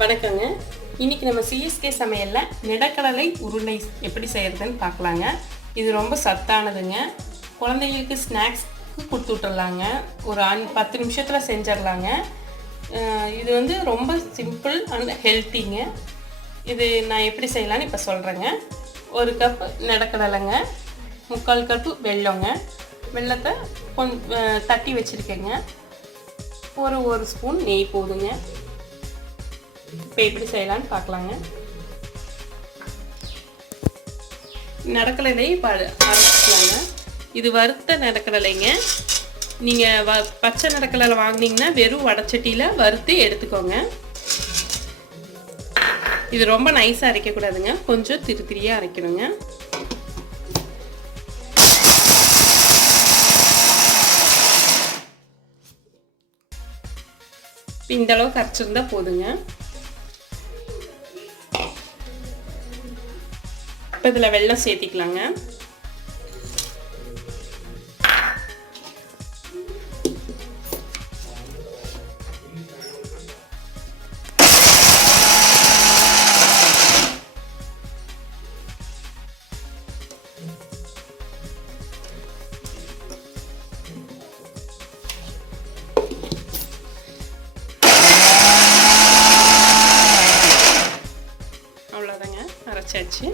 வணக்கங்க. இன்னைக்கு நம்ம சிஎஸ்கே சமையல்ல நிலக்கடலை உருண்டை எப்படி செய்யறதுன்னு பார்க்கலாங்க. இது ரொம்ப சத்தானதுங்க. குழந்தைகளுக்கு ஸ்நாக்ஸ்க்கு கொடுத்து விட்டுறலாங்க. ஒரு 10 நிமிஷத்துல செஞ்சிடலாங்க. இது வந்து ரொம்ப சிம்பிள் அண்ட் ஹெல்த்திங்க. இது நான் எப்படி செய்யலான்னு இப்போ சொல்கிறேங்க. 1 கப் நிலக்கடலைங்க, 3/4 கப்பு வெல்லங்க. வெல்லத்தை கொஞ்சம் தட்டி வச்சுருக்கேங்க. ஒரு ஸ்பூன் நெய் போதுங்க. இப்போ எப்படி செய்யலான்னு பார்க்கலாங்க. நிலக்கடலை இப்போ அரைச்சிக்கலாங்க. இது வறுத்த நிலக்கடலைங்க. நீங்கள் பச்சை நிலக்கடலை வாங்கினீங்கன்னா வெறும் வடச்சட்டியில் வறுத்து எடுத்துக்கோங்க. இது ரொம்ப நைஸாக அரைக்கக்கூடாதுங்க, கொஞ்சம் திரியாக அரைக்கணுங்க. இந்த அளவுக்கு அரைச்சிருந்தா போதுங்க. இப்போ இதில் வெல்லம் சேர்த்திக்கலாங்க. அவ்வளோதாங்க, அரைச்சாச்சு.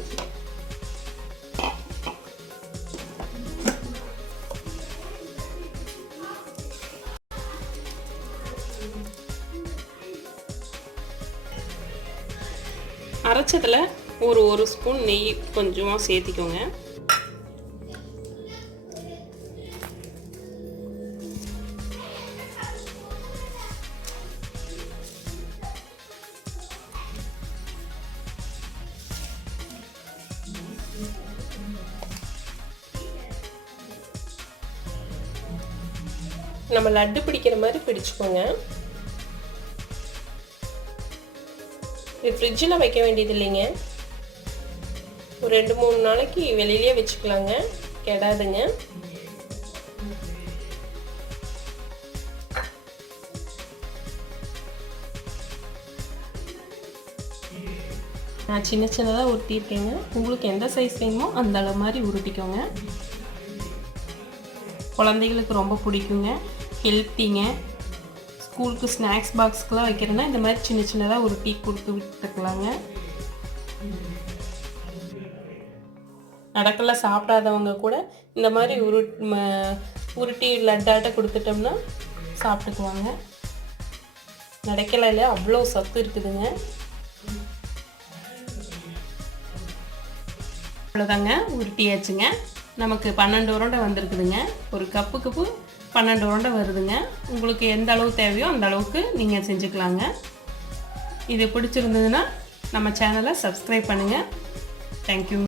அரைச்சதில் ஒரு ஸ்பூன் நெய் கொஞ்சமாக சேர்த்திக்கோங்க. நம்ம லட்டு பிடிக்கிற மாதிரி பிடிச்சுக்கோங்க. இது ஃப்ரிட்ஜில் வைக்க வேண்டியது இல்லைங்க. ஒரு 2-3 நாளைக்கு வெளியிலேயே வச்சுக்கலாங்க, கெடாதுங்க. நான் சின்னதாக உருட்டியிருக்கேங்க. உங்களுக்கு எந்த சைஸ் வேணுமோ அந்த அளவு மாதிரி உருட்டிக்கோங்க. குழந்தைகளுக்கு ரொம்ப பிடிக்குங்க, ஹெல்த்திங்க. ஸ்கூலுக்கு ஸ்நாக்ஸ் பாக்ஸ்க்கெலாம் வைக்கிறேன்னா இந்த மாதிரி சின்னதாக ஒரு டீ கொடுத்து விட்டுக்கலாங்க. நடக்கல சாப்பிடாதவங்க கூட இந்த மாதிரி உருட்டி லட்டாட்ட கொடுத்துட்டோம்னா சாப்பிட்டுக்குவாங்க. நடக்கலையில் அவ்வளோ சத்து இருக்குதுங்க. அவ்வளோதாங்க, உருட்டியாச்சுங்க. நமக்கு 12 உருண்டை வந்திருக்குதுங்க. ஒரு கப்புக்கு 12 உருண்டை வருதுங்க. உங்களுக்கு எந்த அளவு தேவையோ அந்த அளவுக்கு நீங்கள் செஞ்சுக்கலாங்க. இது பிடிச்சிருந்ததுன்னா நம்ம சேனலை சப்ஸ்கிரைப் பண்ணுங்கள். தேங்க்யூ.